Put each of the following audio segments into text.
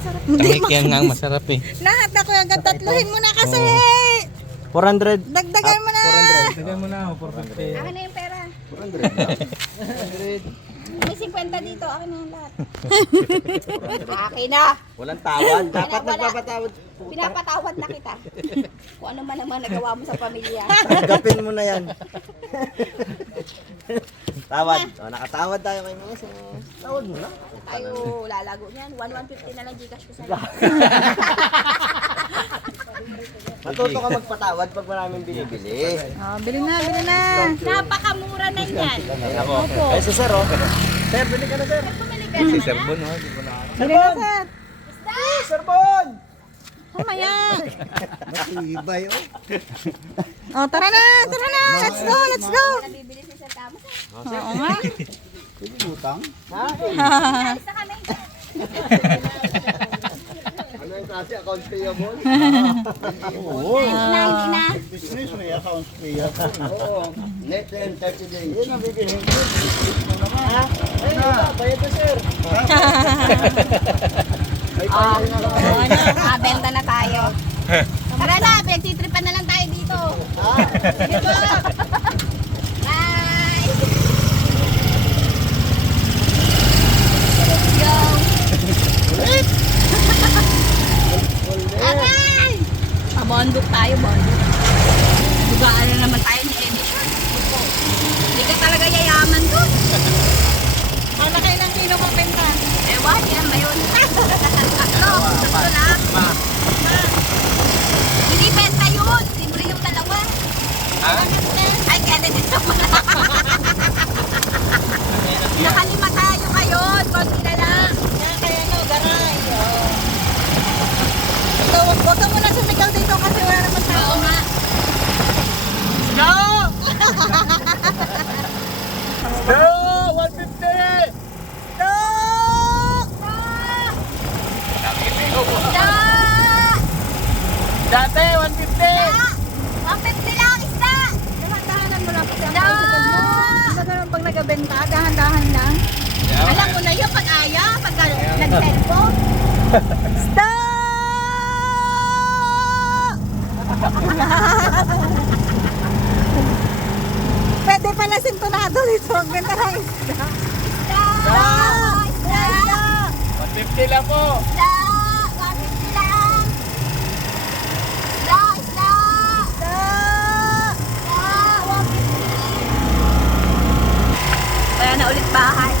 masarap. Tangik yan nga ang masarap eh. Lahat ako yung tatluhin mo na kasi. 400. Dagdagan mo na. 400. Bigyan mo na ako, 450. Akin na yung pera. 400. May 50 dito. Akin na yung lahat. Akin na. Walang tawad. Dapat Wala. nagpapatawad. Pinapatawad na kita. Kung ano man naman nagawa mo sa pamilya. Tanggapin mo na yan. Tawad. O, nakatawad tayo kay Moses. Tawad mo na. Tayo lalago niyan. 150 na lang Gcash ko sa'yo. Matuto ka magpatawad pag maraming binibili. Oh, bili na, bili na. Napakamura na yan. Ay, ako. Ay, si Sir, oh. Sir, bili ka na, Sir. Bumili ka Si na. Sir Bon, oh, di ko na. Bili na, sir. Sir Bon! Mamaya. Matibay, oh. Oh, tara na, tara na. Let's go, let's go. Nabibili si Sir Tamos. Oo nga. Pwede butang? Ha? Alis na kami. Ano yung klase? Account payable? Hindi na, hindi na. Business may account payable. Oo. Net and 30 days. Yun ang bibilihin ko. Ha? Ay, bayad na, sir. Oh, ano, benta na tayo. Tara na, pinagtitripan na lang tayo dito. Sige po. Bye. Let's go. Aray! Bondok tayo, bondok. Bugaan na naman tayo ni Edison. Hindi ka talaga yayaman doon. Ano kayo ng kilo mo benta? Ewan, yan ba yun? Ano? Ito lang. Hindi benta yun. Libre yung dalawa. Ha? Ay, kaya din naman. Nakalima tayo ngayon. Konti na lang. Kaya no, garay. So, huwag ka muna sumigaw dito kasi wala naman tayo. Oo nga. Go! Go! 150! Go! Isda! Dati, 150! Isda! 150 lang, isda! Dahan-dahanan mo lang kasi ang isda ganun pag nagabenta, dahan-dahan lang. Alam mo na yun, pag aya, pag nag-cellphone. Isda! Pwede pala sintonado dito. Ang ganda ng isda. Isda! Isda! 150 lang po! Isda! 150 lang! Isda! Isda! Isda! Isda! 150! Kaya na ulit bahay.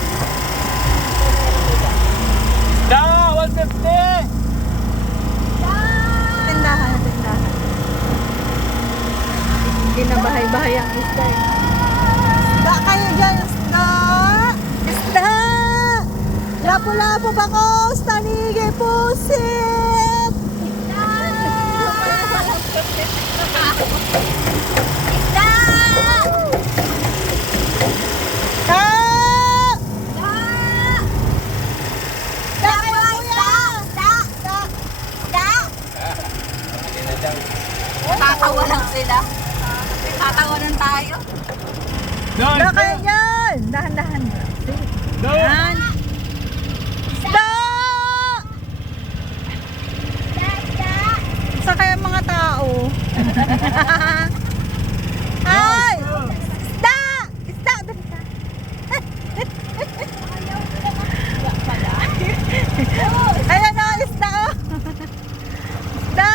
Da! 150! Tindahan, tindahan. Hindi na bahay-bahay ang isda eh. Isda kayo dyan, isda! Isda! Lapo-lapo bako, tanigi, pusit! Isda! Isda! Ha! Isda! Isda kayo, isda! Isda! Isda! Isda! Tatawa lang sila. Tatawanan tayo. Isda kayo dyan! Dahan-dahan. Yan. Isda! Sa kaya mga tao? Ay! Isda! Isda! Dali ka. Ayan o, isda o. Isda!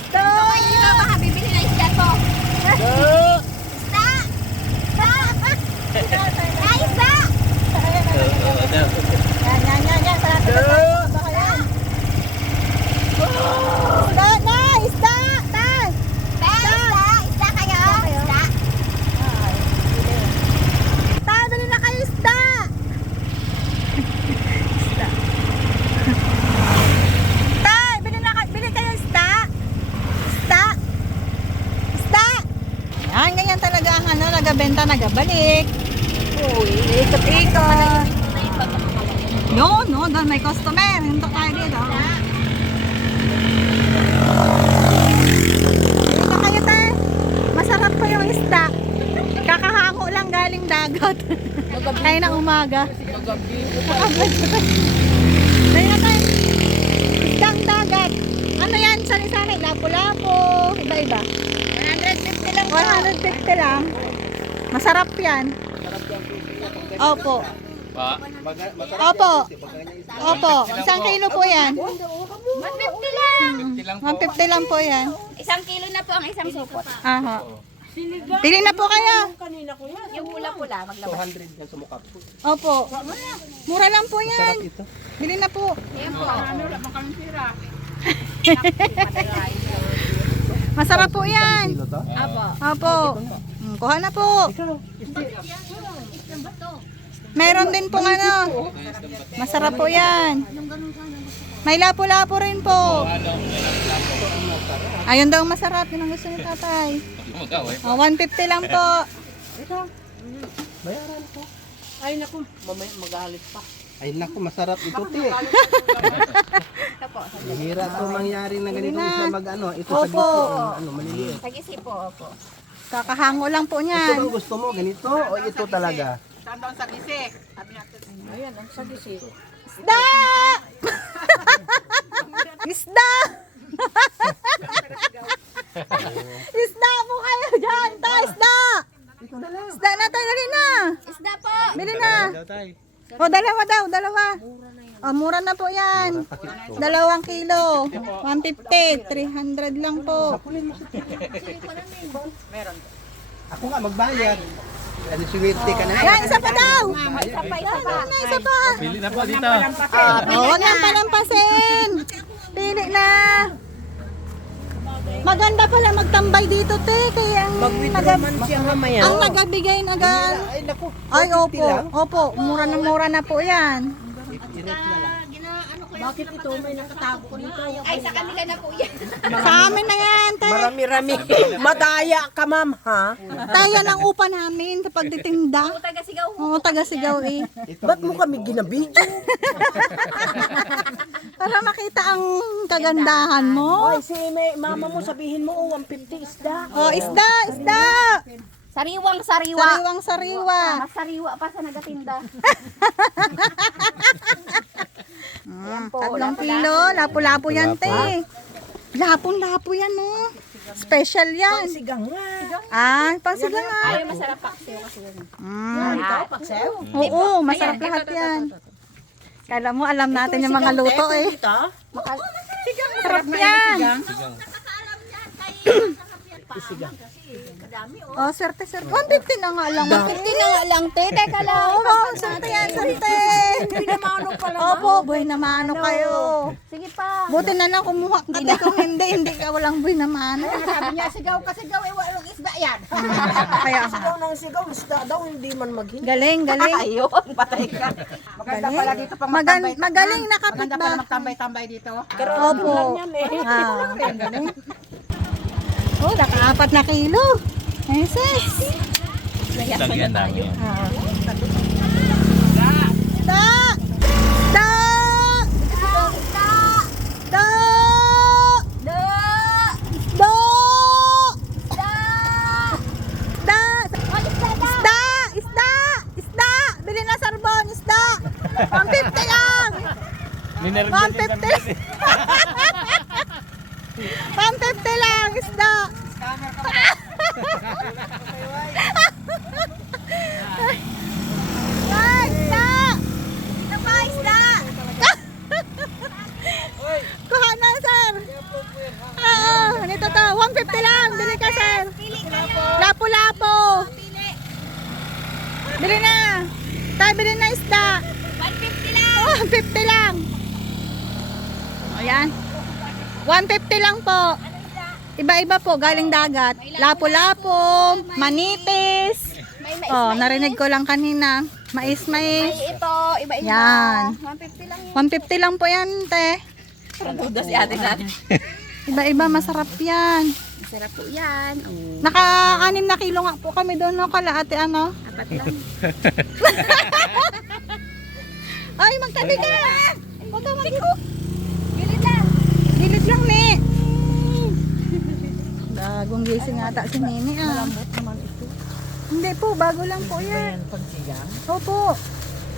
Isda! Hindi ka makabibili na isda to. Isda! Isda! Ay, isda! Yan. Ba kayo? Isda na! Isda! Tay! Isda kayo? Isda? Tay, dali na kayo isda! Isda. Tay, bili kayo isda! Isda! Isda! Yan, ganyan talaga ang ano, nagabenta, nagabalik. Uy, ikot-ikot. Yun, no, doon may customer. Hinto tayo dito. Dito kayo tayo. Masarap pa yung isda. Kakahango lang galing dagat. Kaya na umaga. Kaya dagat. Ano yan? Sari-sari. Lapu-lapu. Iba-iba. 150 lang po. 150 lang. Masarap yan. Opo. Opo. Opo. Isang kilo po yan. 150 lang. 150 lang po yan. Isang kilo na po ang isang supot. Aha. Pili na po kayo. Yung pula-pula, maglabas. 200 lang sa mukha. Opo. Mura lang po yan. Bili na po. Ayan po. Masarap po yan. Apo. Opo. Kuha na po. Meron din pong ano. Masarap po yan. May lapo-lapo rin po. Ayun daw masarap. Yun ang gusto ni tatay. 150 lang po. Bayaran ko. Ay naku, mamaya magalit pa. Ay naku, masarap ito, te. Ito po. Hira to mangyari na ganito Sige na. sa mag-ano. Ito sa Opo. gusto, maliliit. Sagisi po, opo. Kakahango lang po Ito niyan. bang gusto mo, ganito o ito talaga? Isda! Isda! Isda po kayo dyan. Ta, isda! Isda na tayo, dali na. Isda po. Bili na. O, dalawa daw, dalawa. O, mura na po yan. 2 kilo. 150. 300 lang po. Ako nga magbayad. Ano siwerte ka na? Yan, isa pa daw. Isa pa, isa pa. Yan, isa pa. Pili na po dito. O, huwag nang palampasin. Pili na. Maganda pala magtambay dito, te. Kaya ang nagabigay na gan. Ay naku. Ay, opo. Opo, mura na po yan. Ay, sa kanila na po yan. Sa amin na yan, te. Marami-rami. Madaya ka, ma'am, ha? Tayo ng upa namin sa pagtitinda. O, taga-sigaw. Oo, taga-sigaw eh. Ba't mo kami ginabidyo? Para makita ang kagandahan mo. Ay, si mama mo, sabihin mo, 150 isda. Oh, isda, isda. Sariwang sariwa. Sariwang sariwa. Mas sariwa pa sa nagatinda. Ayan po. 3 kilo, lapu-lapo yan, te. Lapong-lapo yan, no. Special yan. Sigang nga. Ah, pansigang nga. Ay, masarap paksiw kasi yun. Ikaw, paksew. Oo, masarap lahat yan. Kala mo, alam natin yung mga luto eh. Sarap yan. Oh, serte. 150 na nga lang. 50 na nga lang, te. Teka lang. Oo, serte yan, serte. Opo, buhay na mano kayo. Sige pa. Buti na lang kumuha ka. Kung hindi ka walang buhay na mano. Sabi niya, sigaw ka sigaw. Eh, walang isda yan. Kaya nga. Sigaw ng sigaw, isda daw, hindi man maghingi. Galing. Ayun, patay ka. Maganda pala dito pang magaling na kapit ba? Magtambay-tambay dito. Opo. Ah, galing. Oh, naka-4 na kilo. Eses. Lagyan namin. Da! Da! Da! Do! Da! Isda! Isda! Isda! Bili na sarbon, isda! 150 lang! 150 150 lang, isda! Ay, isda! Ito pa, isda! Kuha na, sir! Oo, nito to, 150 lang, bili ka, sir! Lapo-lapo! Bili na! Tayo, bili na isda! 150 lang. Oh, 150 lang! Ayan. 150 lang po. Iba-iba po, galing dagat. Lapo-lapo, manitis. May Oh, narinig ko lang kanina. Mais. Ay, ito, iba-iba. Yan. 150 lang yun. 150 lang po yan, te. Duda si ate natin. Iba-iba, masarap yan. Masarap po yan. Oh, Naka-6 na kilo nga po kami doon, no, kalahati, ano. apat lang. Ay, magtabi ka! Huwag ka mag-iko. Gilid lang. Gilid lang, ne. Bagong gising ata si Nini, ah. Malambot naman ito. Hindi po, bago lang po yan. Ayan, pagsigang. Opo.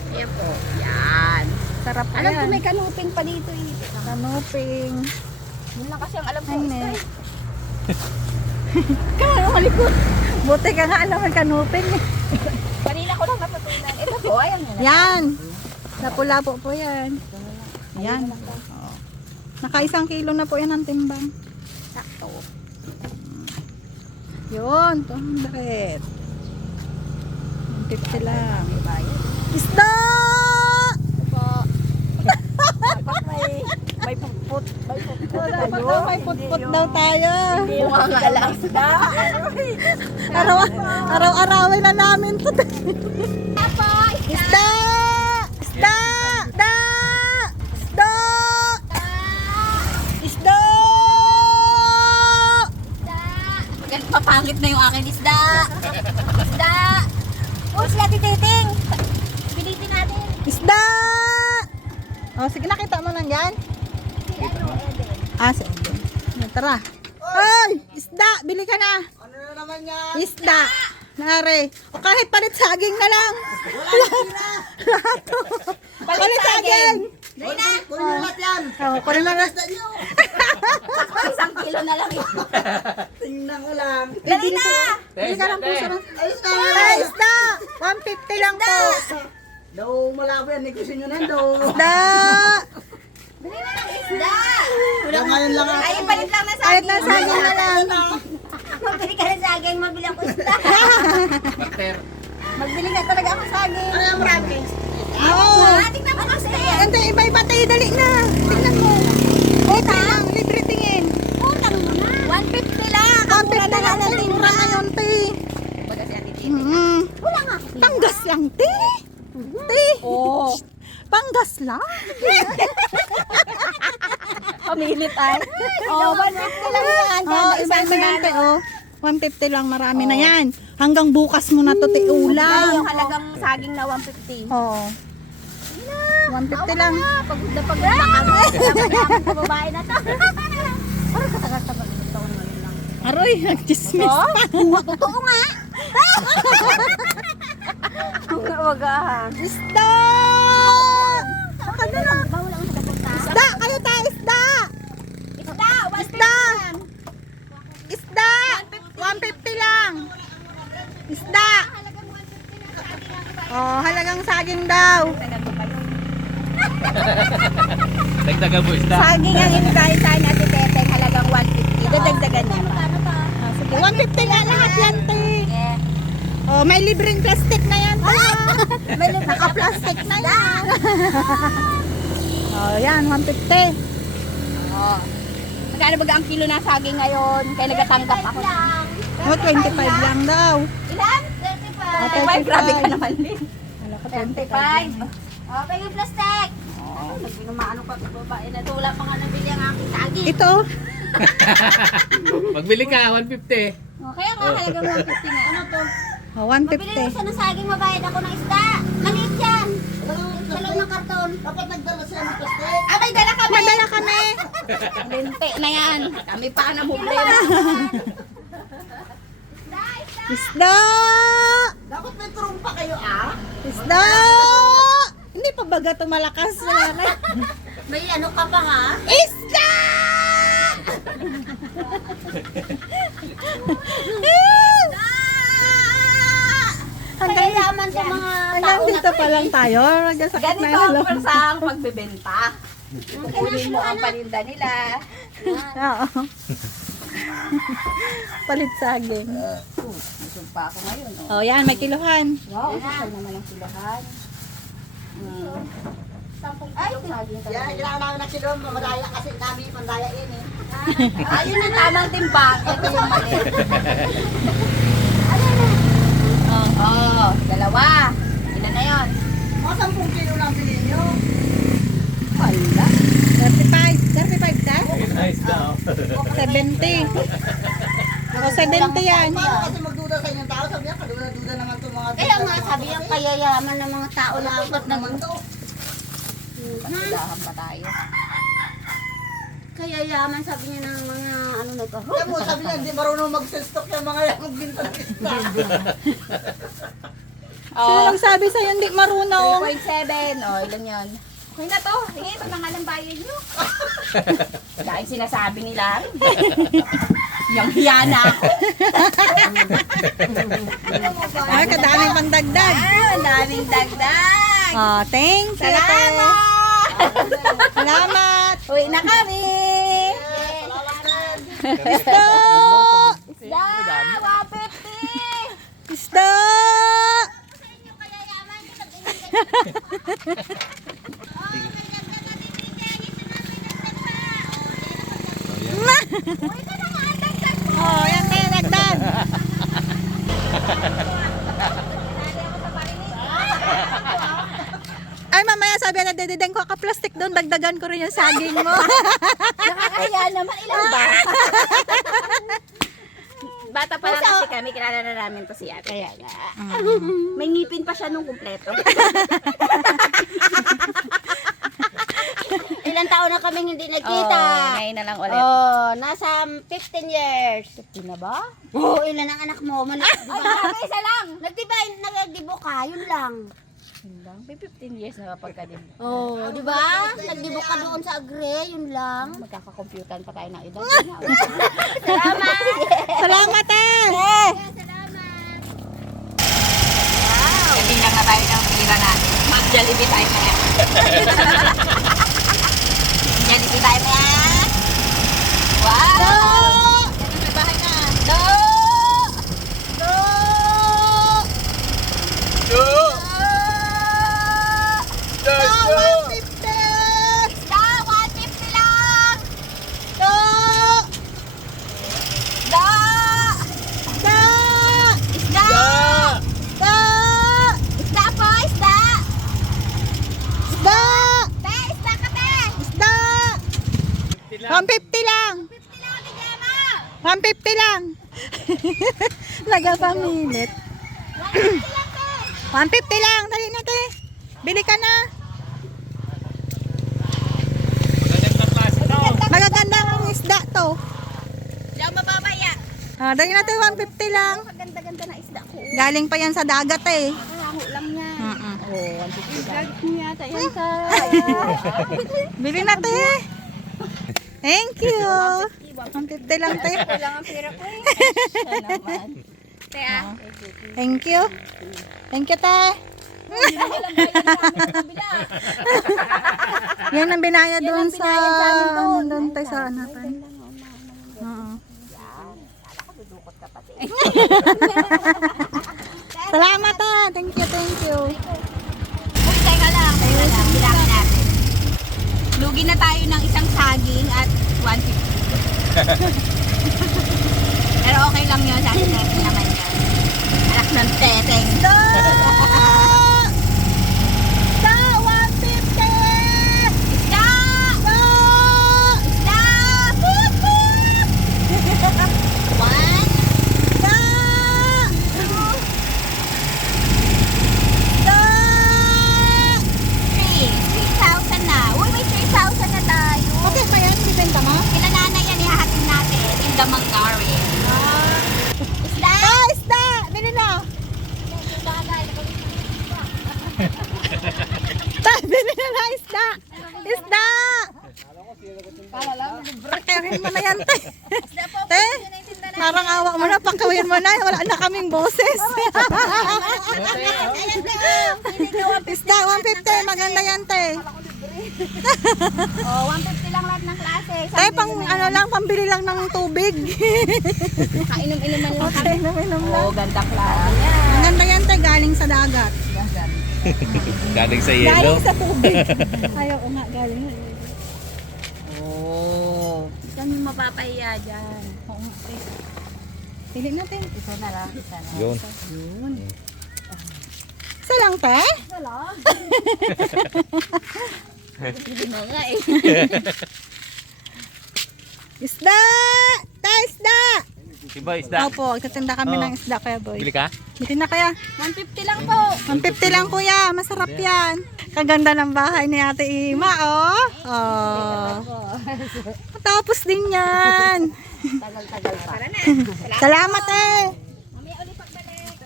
Ayan po. Yan. Sarap Sarap Alam ko yan. may kanuping pa dito eh. Kanuping. Yun lang kasi ang alam ko. Ay, Isda ne. eh. Kaya malikot. Buti ka nga alam ang kanuping. Kanina ko lang natutunan. Ito po, ayan yun. Yan. Lapu-lapo po yan. Yan. Oo. Naka 1 kilo na po yan ang timbang. Sakto. Yun, 200. 150 lang. May bayad. Isda! Ito po. Dapat may puput. May puput. Dapat daw may put-put daw tayo. Bunga nga lang. Isda. Araw-arawin na namin to. Apo, Isda! Isda! Isda! Isda! Isda! Ganit papangit na yung akin isda. Isda. Oh, si Ate Titing. Pilitin natin. Isda! Oh, sige, nakita mo lang yan. Si Eden. Ah, sige. Tara. Ay! Isda! Bili ka na. Ano na naman yan? Isda! Nare. O kahit palit saging na lang. Lahat. Palit saging. Kunin mo lahat yan. Oh, kunin mo na. Ako, 1 kilo na lang yun. Tingnan ko lang. Dali na. Bili ka ng puso na. Ayos na. Ay, isda! 150 lang po. Daw malabo yan. Negosyo nyo na daw. Isda! Dali na ng isda. Wala ngayon lang. Ay, palit lang na sa Palit ng saging na lang. Magbili ka ng saging, mabili ako isda. Master. Magbili ka talaga ako saging. Ano yung marami? Oo. Tingnan mo kasi yan. Ito, iba-iba tayo. Dali na. Tingnan mo. Libre lang. Libre tingin. Utang mo na. 150 lang. 150 na lang. Mura ngayon, te. Baga si Ate Titing. Wala nga. Panggas lang, te. Te. Oo. Panggas lang. Pamilit ay. Oh, 150 lang yan. Oo, iba-iba yan, te. Oh. 150 lang. Marami na yan. Hanggang bukas mo na to, te. Ay, Ulam. yung halagang saging na 150. Oo. 150 lang. Pagod na kami. Dapat sa babae na to. Parang katagal-tagal. Taon ngayon lang. Aroy, nag-chismis pa. Totoo nga. Huwag ah. Isda! Saka na lang. Bawal ang nakapunta. Isda! Kayo tayo, isda! Isda! Isda! Isda! 150 lang. Isda! Oh, halagang saging daw. Dagdagan mo isda. Saging ang inigay sa akin Ate Teteng, halagang 150. Dadagdagan niya. Sige, 150 nga lahat yan, te. Yeah. Oh, may libreng plastic na yan, te. May libre Naka-plastic na yan. Oh, yan, 150. Oh. Magkano ba ang kilo na saging ngayon? Kaya nagatanggap ako. Oh, 25 lang daw. Ilan? 35. 35, grabe ka naman din. 35. Okay yung plastic. Oh, nagbinumaano pa sa babae na wala pa nga nabili ang aking saging. Ito, Magbili ka, 150. Oh, kaya nga halagang 150 nga. Ano to? oh, Mabili mo 150. siya ng saging, mabayad ako ng isda. Maliit yan. Dalawang karton. Dapat nagdala siya ng plastic. Ah, may dala kami. Madala kami. Linti na yan. Kami pa na problema. Isda! Dapat may trumpa kayo ah. Isda! Hindi pa baga ito malakas. May ano ka pa nga? Isda! Hanggang yaman sa mga Hanggang tao na dito pa lang tayo. Nagasakit na ganito yung ang alam. persang pagbebenta. Kunin mo ang paninda nila. Oo. Palit saging. Sumpa ako ngayon. Oh, yan. May kiluhan. Wow, isa naman ang kilohan. 10 kilo saging Yan, kailangan namin ng kilo. Madaya kasi kami pandayain eh. Ayun ang tamang timbang. Ito yung mali. Oh, dalawa. Ilan na yun? Mga 10 kilo lang bilhin nyo. Wala. 35. 35 ka? Nice daw. 70. O, 70 yan. Paano kasi magduda sa inyong tao? Sabi niya, kaduda-duda naman itong mga Kaya nga sabi yung kayayaman ng mga tao na Dapat naman to. Pagdahan pa tayo. Kayayaman sabi niya ng mga ano na to. Kaya mo, sabi niya, hindi marunong mag-stock yung mga yung magbinta ng isda. Sino nagsabi sa'yo hindi marunong? 3.7. Oh, ilan yun? Hoy na to. Hingi ito na nga lang bayan nyo. Dahil sinasabi nila. Yang hiya na ako. Ay, kadaming pandagdag. Ang daming dagdag. Oh, thank you. Salamat. Salamat. Uwi na kami. Gusto. Isda. 150. Gusto. Oh, yan tayo dagdag. Ay, mamaya sabi na dededeng ko ka-plastic doon, dagdagan ko rin yung saging mo. Nakakaya naman. Ilan ba? Bata pa lang kasi kami, kilala na namin to si ate. Kaya nga. May ngipin pa siya nung kumpleto. Ilang taon na kaming hindi nagkita. Ngayon na lang ulit. Nasa 15 years. 15 na ba? Oo, ilan ang anak mo? Isa lang. Nagdibo ka, yun lang. Yun lang? May 15 years na pagkadibo. Oo, di ba? Nagdibo ka doon sa Agre, yun lang. Magkakakomputan pa tayo ng edad. Salamat! Salamat eh. Salamat! Wow! Tingnan na tayo ng pira natin. Mag-Jollibee tayo na yan. Jollibee tayo na yan. Wow! May bahay na. Do! Do! Yo! Isda, 150. Da! 150 lang! Do. Da! Da. Isda! Da. Isda po! Isda! Isda. Te! Isda ka, te! Isda. 150 lang. 50 lang, bigyan mo! 150 lang. Nagapamilit. 150 lang, te! 150 lang. Dali na, te. Bili ka na. Magaganda ang isda to. Hindi ako mababaya. Ah, dali na, te. 150 lang. Maganda-ganda na isda ko. Galing pa yan sa dagat eh. Karango lang yan. Mm-mm. 150 lang. Yata yan sa... Bili na, te. Thank you. 150 lang, te. Lang ang pira ko eh. naman. Kaya, Thank you. Thank you, te. Yan ang binaya doon sa doon tayo sa natin. Oo. Salamat ah. Thank you, thank you. uy, teka lang. Bilangin natin. Lugi na tayo ng isang saging at 150. Pero okay lang yun. Sa akin naman yan. Anak ng teteng. Da! Da! 150! Isda! Da! Isda! Pup! Pup! One, Da! Da! 3,000 na. Uy, may 3,000 na tayo. Okay pa yan? Bibenta mo? Kinanana yan, ihahatid natin in the Manggarin. Isda! Da! Isda! Bili na! Da! Bili na na isda! Isda! Pakawin mo na yan, te. Te, parang awa mo na, pakawin mo na. Wala na kaming boses. Isda, 150. Maganda yan, te. Oh, 150 lang lahat ng klase. Te, pang ano lang, pambili lang ng tubig. Kainom-inuman lang Okay, inom lang. Oh, ganda klase yan. Maganda yan, te. Galing sa dagat. Galing sa Galing yelo. sa tubig. Ayaw ko nga, galing sa tubig. Oh. Saan yung mapapahiya dyan? Oo nga, te. Pili natin. Isa na lang. Isa na. Yun. Isa lang, te? Hindi mo nga eh. Isda! Ta, isda! Iba isda. Opo, itatinda kami ng isda, kaya boy. Bili ka? Bili na kaya. 150 lang po. 150 lang, kuya. Masarap yan. Kaganda ng bahay ni Ate Ima, oh. Oh. Tapos din yan. Tagal-tagal pa. Salamat, eh. Mamaya ulit pagbalik.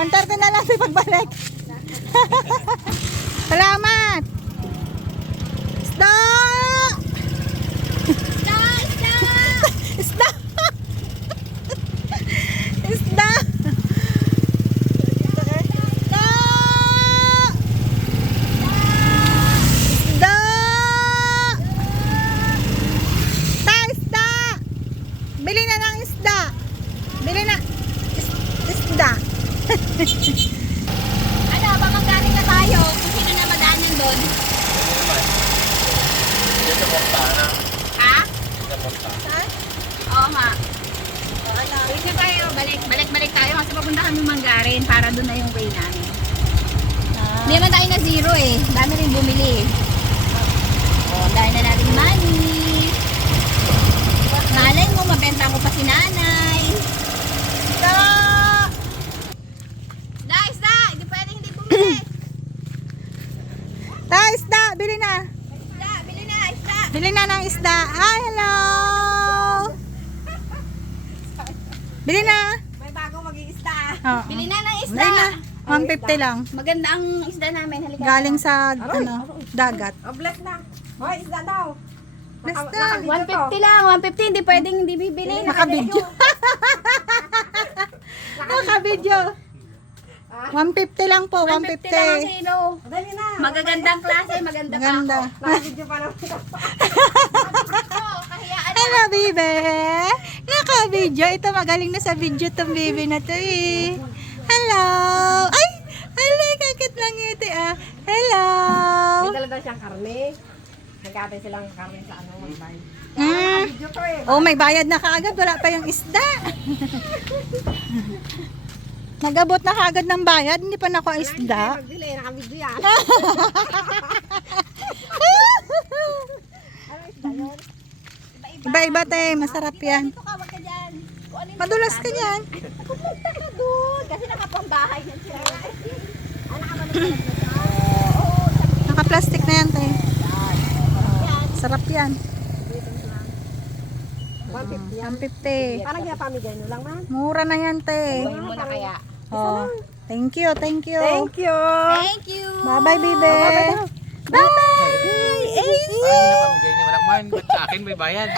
130 na lang si pagbalik. Salamat. Ha? Oo nga. Wait na tayo, balik tayo kasi papunta kami Manggarin para doon na yung way namin. Hindi naman tayo na zero eh. Dami rin bumili eh. Dahil na natin money. Malay mo, mabenta ko pa si nanay. Isda! Hindi pwede hindi bumili. Isda, bili na. Isda, bili na, isda. Bili na ng isda. Ay, hello. Bili na. May bagong mag-iista. Oo. Bili na ng isda. Bili na. 150 lang. Maganda ang isda namin. Halika. Galing sa dagat. Oh, bless na. Hoy, isda daw. Bless na. 150 lang, 150. Hindi pwedeng hindi bibili. Nakabidyo. Nakabidyo. 150 lang po, 150 lang ang 150. kilo. Dali na. Magagandang klase, maganda pa Maganda. ako. Nakabidyo pa lang. Kahiyaan Hello, bibe. Naka-video. Ito, magaling na sa video tong bibi na to eh. Hello. Ay, kakit lang ito ah. Hello. May dala daw siyang karne. Nagkatay silang karne sa ano, magbay. Mm. Video to eh. Oh, may bayad na kaagad. Wala pa yung isda. Nagabot na kaagad ng bayad. Hindi pa nakuha ang isda. Magbili, nakabidyo yan. Iba-iba te. Masarap yan. Dito ka, wag ka dyan. Kung ano yung Madulas ka yan. pumunta ka doon. Kasi nakapambahay yan sila. Naka-plastic na yan te. Sarap yan. 150 yan. 150. Parang ginapamigay nyo lang man. Mura na yan te. Gawin mo na kaya. Oh. Thank you, thank you. Thank you. Thank you. Bye-bye, bibe. Bye-bye. Pinapamigay niyo walang man. Ba't sa akin may bayad?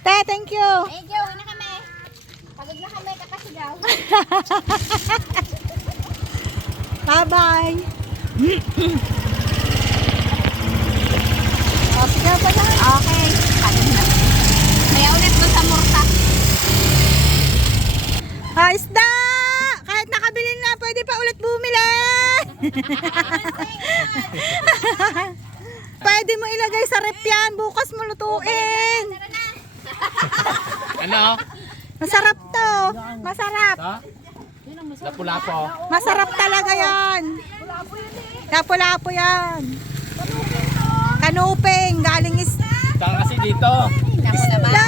Te, thank you. Thank you. Uwi na kami. Pagod na kami kakasigaw. Bye-bye. Oh, sige pa lang. Okay. Pagod na. Kaya ulit doon sa Murta. Ah, isda! Kahit nakabili na, pwede pa ulit bumili. Pwede mo ilagay sa rep yan. Bukas mo lutuin. Ano? Masarap to. Masarap. Ha? Lapu-lapo. Masarap talaga yan. Lapu-lapo yan. Kanuping. Galing Saan kasi dito? Naku naman. isda.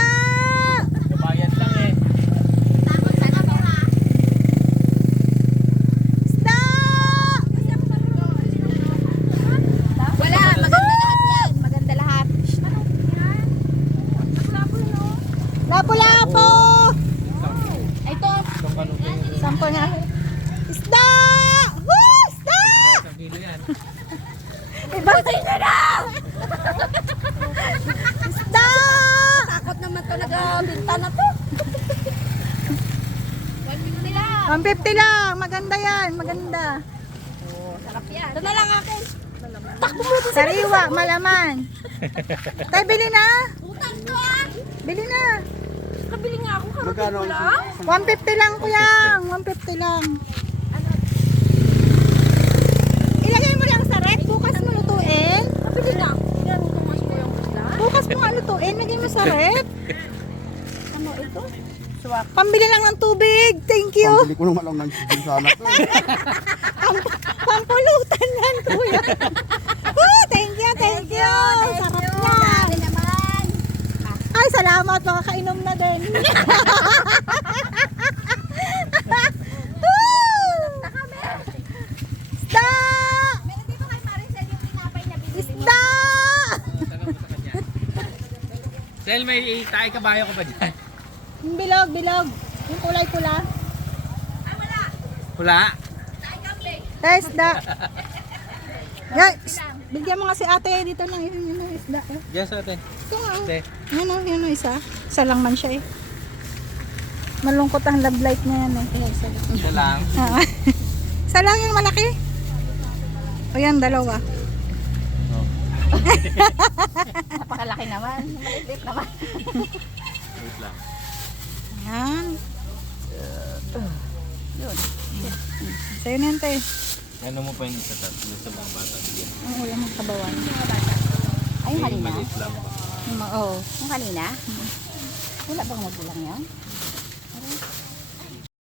Bayad lang eh. Takot sana mo ha. Isda. Wala. Maganda lahat yan. Maganda lahat. Lapu-lapo. Ito. Itong kanuping. Sampo na. Isda. Woo! Isda. Isang kilo yan. Ibang na na. Isda. Takot naman talaga binta na to. 150 lang. 150 lang. Maganda yan. Maganda. Sarap yan. Ito na lang akin. Sariwa. Malaman. Tay, bili na. Utang to ah. Bili na. Kabili nga ako karne Magkano? ko lang. 150 lang, kuya. 150 lang. Ilagay mo lang sa rep. Bukas mo lutuin. Kabili nga ako. Pinaluto nga ko yung isda. Bukas mo nga lutuin. Lagay mo sa rep. Ano ito? Pambili lang ng tubig. Thank you. Pambili ko naman lang ng chicken sana to. Pampulutan yan, kuya. Woo, thank you, thank you. Sarap na. Dami naman. Ay, salamat. Makakainom na din. Woo! Isda! Meron dito kay Maricel yung tinapay na binili mo. Isda! Sel, may tayo kabayo ko pa dyan. Yung bilog, bilog. Yung kulay pula. Wala. Tay, isda. Guys, bigyan mo nga si ate dito ng yung isda. Diyan sa atin. Ito nga. Ate. Yan o, isa. Isa lang man siya eh. Malungkot ang love life niya yan eh. Isa lang. Ah. Isa lang yung malaki. O yan, dalawa. Napakalaki naman. Maliit naman. Wait lang. Yan. Yun. Sa'yo na yan, te. Ano mo pa yung sa tatlo sa mga bata? Bigyan. Oo, wala mang kabawan. Ay, yung kanina? Maliit lang. Oo. Yung kanina? Wala bang magulang yan?